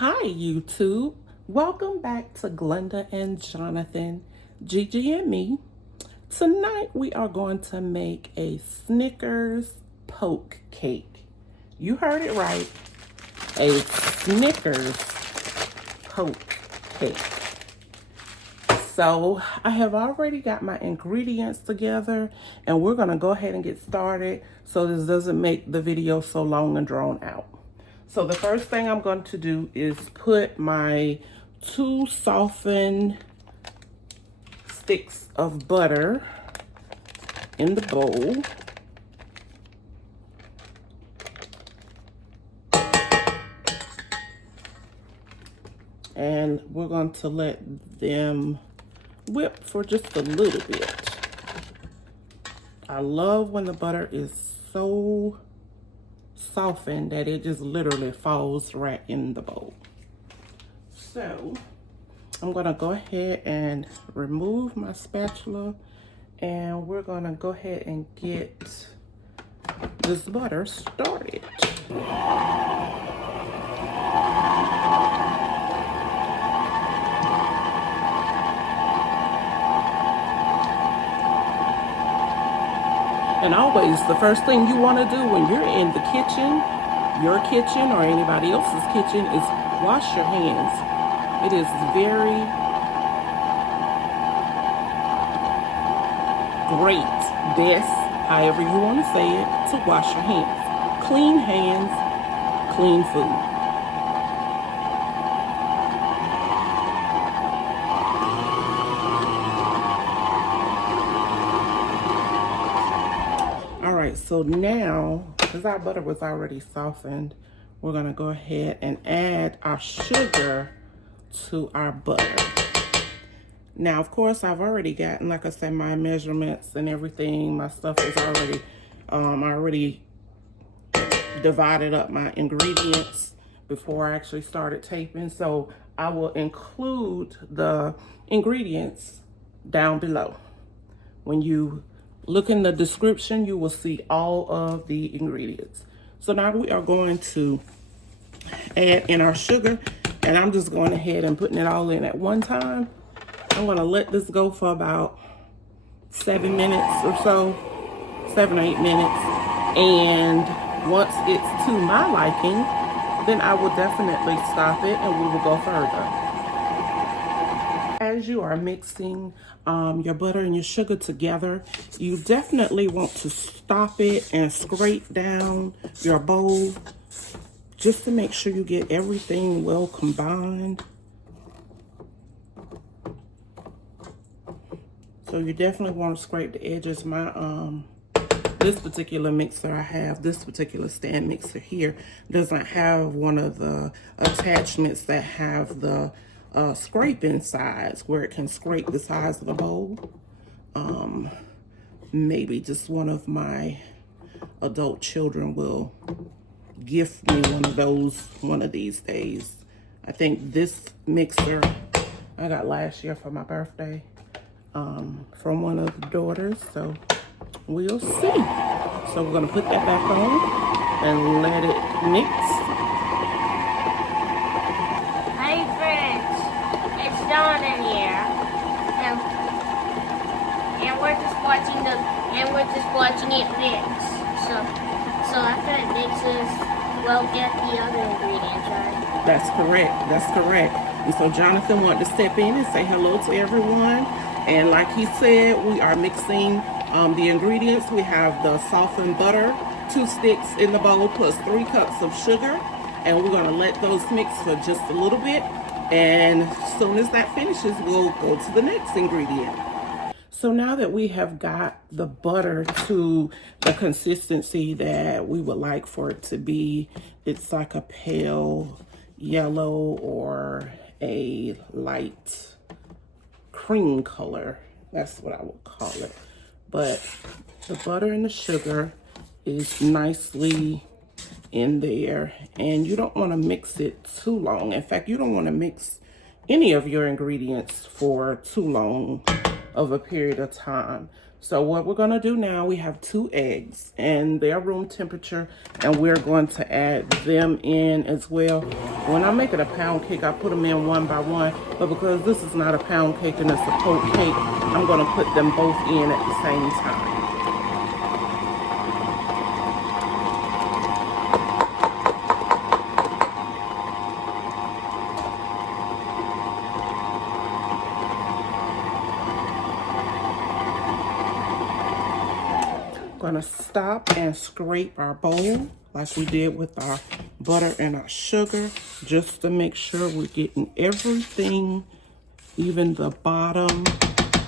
Hi YouTube, welcome back to Glenda and Jonathan, Gigi and me. Tonight we are going to make a Snickers Poke Cake. You heard it right, a Snickers Poke Cake. So I have already got my ingredients together and we're gonna go ahead and get started so this doesn't make the video so long and drawn out. So the first thing I'm going to do is put my 2 softened sticks of butter in the bowl. And we're going to let them whip for just a little bit. I love when the butter is so softened that it just literally falls right in the bowl. So I'm gonna go ahead and remove my spatula and we're gonna go ahead and get this butter started. And always, the first thing you want to do when you're in the kitchen, your kitchen or anybody else's kitchen, is wash your hands. It is very great, best, however you want to say it, to wash your hands. Clean hands, clean food. So now, because our butter was already softened, we're gonna go ahead and add our sugar to our butter. Now, of course, I've already gotten, like I said, my measurements and everything. My stuff is already, I already divided up my ingredients before I actually started taping. So I will include the ingredients down below. When you look in the description, you will see all of the ingredients. So now we are going to add in our sugar, and I'm just going ahead and putting it all in at one time. I'm gonna let this go for about 7 minutes or so, 7 or 8 minutes. And once it's to my liking, then I will definitely stop it and we will go further. As you are mixing your butter and your sugar together, you definitely want to stop it and scrape down your bowl just to make sure you get everything well combined. So you definitely want to scrape the edges. My this particular mixer I have, this particular stand mixer here, doesn't have one of the attachments that have the scraping sides where it can scrape the sides of the bowl. Maybe just one of my adult children will gift me one of those one of these days. I think this mixer I got last year for my birthday from one of the daughters, so we'll see. So we're gonna put that back on and let it mix. Hi friends, it's Jonathan here, and we're just watching it mix. So after it mixes, we'll get the other ingredients, right? That's correct. That's correct. And so Jonathan wanted to step in and say hello to everyone. And like he said, we are mixing the ingredients. We have the softened butter, 2 sticks in the bowl, plus 3 cups of sugar. And we're gonna let those mix for just a little bit. And as soon as that finishes, we'll go to the next ingredient. So now that we have got the butter to the consistency that we would like for it to be, it's like a pale yellow or a light cream color. That's what I would call it. But the butter and the sugar is nicely in there, and you don't want to mix it too long. In fact, you don't want to mix any of your ingredients for too long of a period of time. So what we're going to do now, we have 2 eggs and they're room temperature, and we're going to add them in as well. When I make it a pound cake, I put them in one by one, but because this is not a pound cake and it's a poke cake, I'm gonna put them both in at the same time. Gonna stop and scrape our bowl like we did with our butter and our sugar, just to make sure we're getting everything, even the bottom,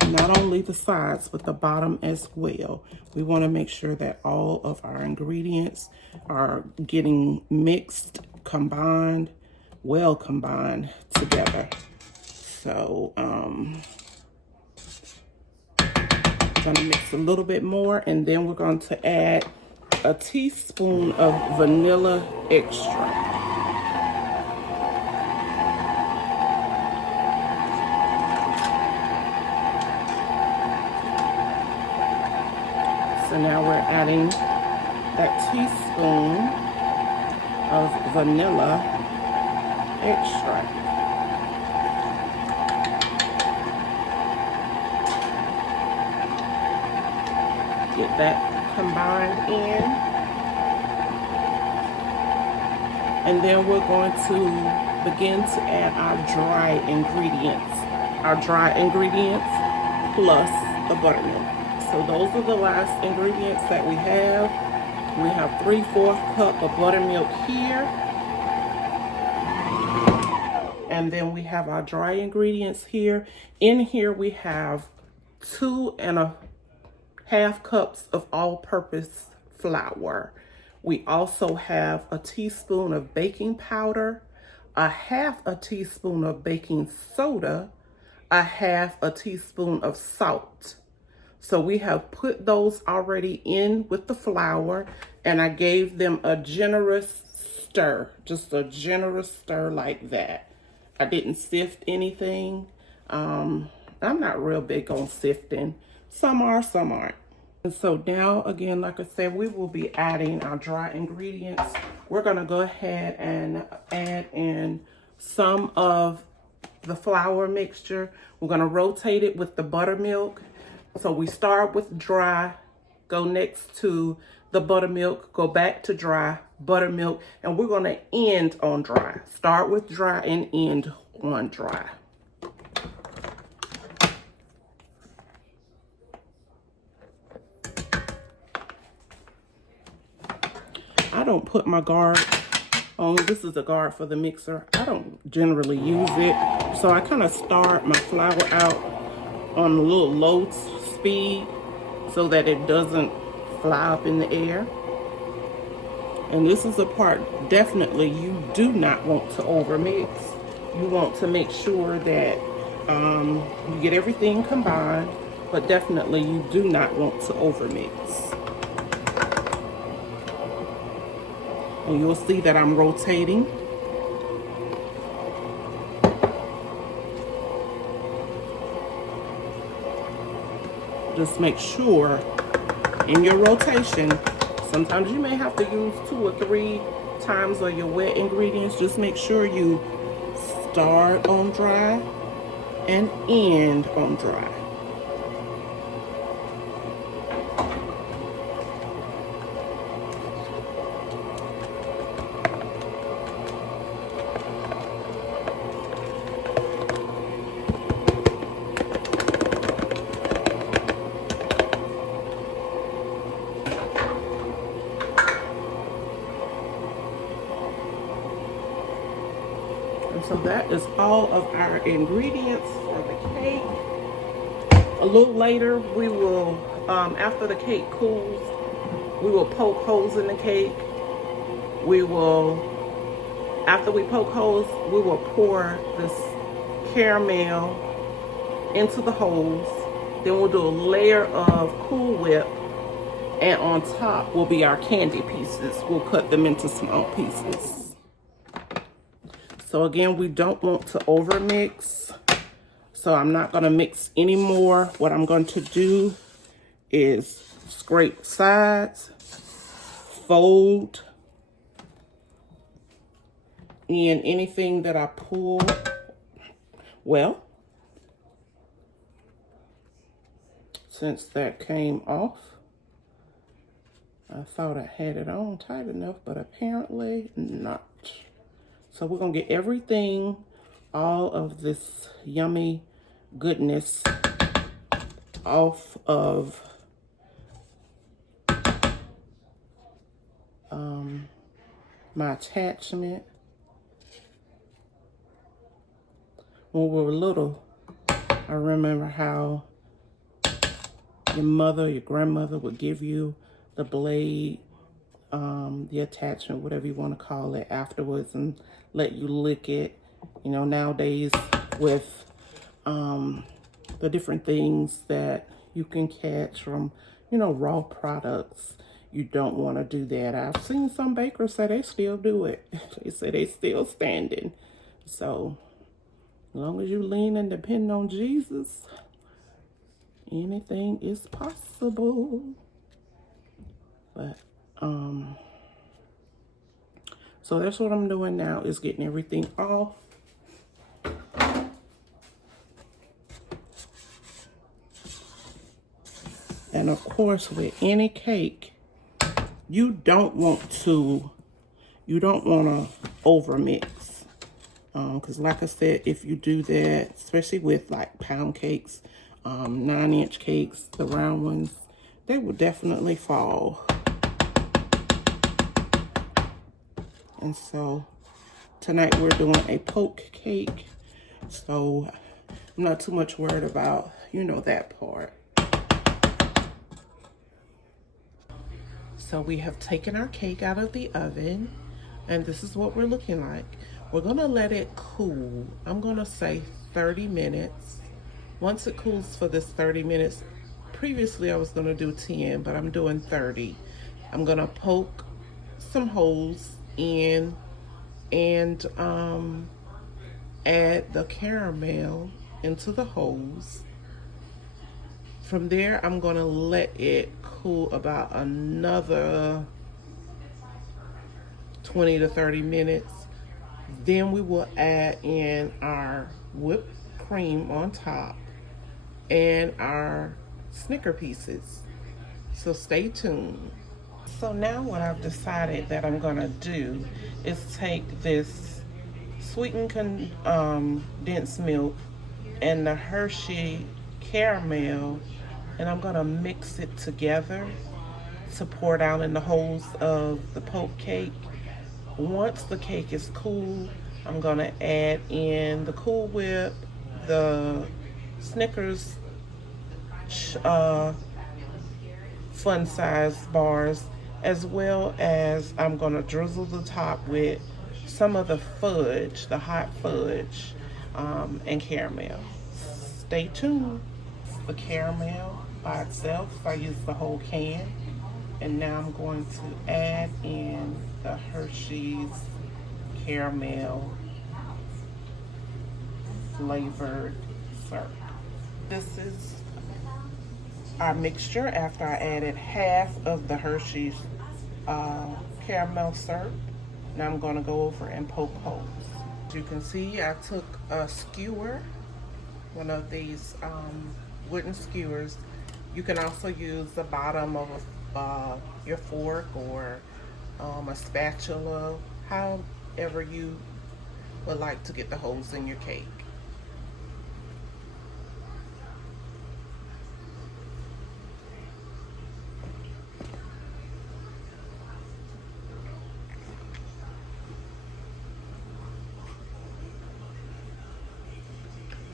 not only the sides, but the bottom as well. We want to make sure that all of our ingredients are getting mixed, combined, well combined together. So, gonna mix a little bit more, and then we're going to add a teaspoon of vanilla extract. So now we're adding that teaspoon of vanilla extract. Get that combined in. And then we're going to begin to add our dry ingredients. Our dry ingredients plus the buttermilk. So those are the last ingredients that we have. We have 3/4 cup of buttermilk here. And then we have our dry ingredients here. In here we have 2½ cups of all-purpose flour. We also have a teaspoon of baking powder, 1/2 teaspoon of baking soda, 1/2 teaspoon of salt. So we have put those already in with the flour, and I gave them a generous stir, just a generous stir like that. I didn't sift anything. I'm not real big on sifting. Some are, some aren't. And so now, again, like I said, we will be adding our dry ingredients. We're gonna go ahead and add in some of the flour mixture. We're gonna rotate it with the buttermilk. So we start with dry, go next to the buttermilk, go back to dry, buttermilk, and we're gonna end on dry. Start with dry and end on dry. I don't put my guard on. This is a guard for the mixer. I don't generally use it. So I kind of start my flour out on a little low speed so that it doesn't fly up in the air. And this is a part definitely you do not want to overmix. You want to make sure that you get everything combined, but definitely you do not want to overmix. And you'll see that I'm rotating. Just make sure in your rotation, sometimes you may have to use 2 or 3 times of your wet ingredients. Just make sure you start on dry and end on dry. So that is all of our ingredients for the cake. A little later, we will, after the cake cools, we will poke holes in the cake. We will, after we poke holes, we will pour this caramel into the holes. Then we'll do a layer of Cool Whip, and on top will be our candy pieces. We'll cut them into small pieces. So again, we don't want to over mix. So I'm not gonna mix anymore. What I'm going to do is scrape sides, fold, And anything that I pull, well, since that came off, I thought I had it on tight enough, but apparently not. So we're gonna get everything, all of this yummy goodness off of my attachment. When we were little, I remember how your mother, your grandmother would give you the blade, the attachment, whatever you want to call it, afterwards, and let you lick it. You know, nowadays with the different things that you can catch from, you know, raw products, you don't want to do that. I've seen some bakers say they still do it. They say they still standing. So as long as you lean and depend on Jesus, anything is possible. But so that's what I'm doing now, is getting everything off. And of course, with any cake, you don't want to over mix. Because like I said, if you do that, especially with like pound cakes, 9-inch cakes, the round ones, they will definitely fall. And so tonight we're doing a poke cake. So I'm not too much worried about, you know, that part. So we have taken our cake out of the oven, and this is what we're looking like. We're gonna let it cool. I'm gonna say 30 minutes. Once it cools for this 30 minutes, previously I was gonna do 10, but I'm doing 30. I'm gonna poke some holes in and add the caramel into the holes. From there, I'm gonna let it cool about another 20 to 30 minutes. Then we will add in our whipped cream on top and our Snicker pieces. So stay tuned. So now what I've decided that I'm gonna do is take this sweetened condensed milk and the Hershey caramel, and I'm gonna mix it together to pour down in the holes of the poke cake. Once the cake is cool, I'm gonna add in the Cool Whip, the Snickers fun size bars, as well as I'm gonna drizzle the top with some of the fudge, the hot fudge, and caramel. Stay tuned. The caramel by itself, I use the whole can. And now I'm going to add in the Hershey's caramel flavored syrup. This is our mixture after I added half of the Hershey's caramel syrup. Now I'm going to go over and poke holes. As you can see, I took a skewer, one of these wooden skewers. You can also use the bottom of your fork or a spatula, however you would like to get the holes in your cake.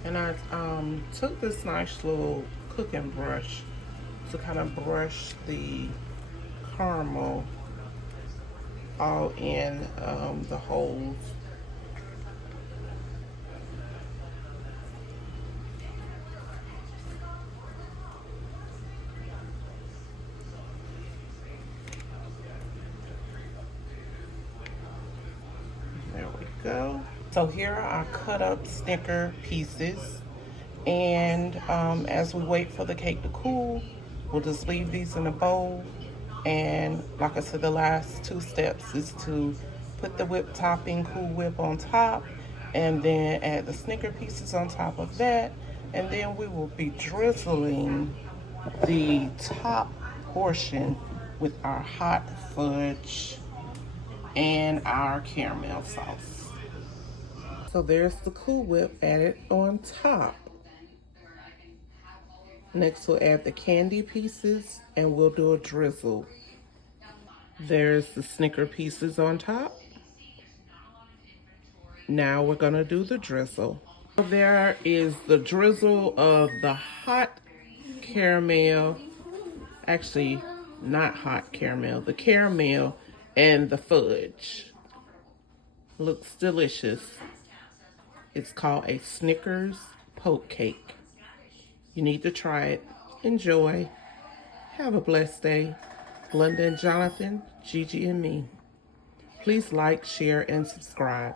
And I took this nice little cooking brush to kind of brush the caramel all in the holes. There we go. So here are our cut up Snicker pieces. And as we wait for the cake to cool, we'll just leave these in a bowl. And like I said, the last two steps is to Put the whipped topping, Cool Whip on top, and then add the Snicker pieces on top of that. And then we will be drizzling the top portion with our hot fudge and our caramel sauce. So there's the Cool Whip added on top. Next we'll add the candy pieces and we'll do a drizzle. There's the Snicker pieces on top. Now we're gonna do the drizzle. There is the drizzle of the hot caramel, actually not hot caramel, the caramel and the fudge. Looks delicious. It's called a Snickers Poke Cake. You need to try it. Enjoy. Have a blessed day. Glenda and Jonathan, Gigi and me. Please like, share, and subscribe.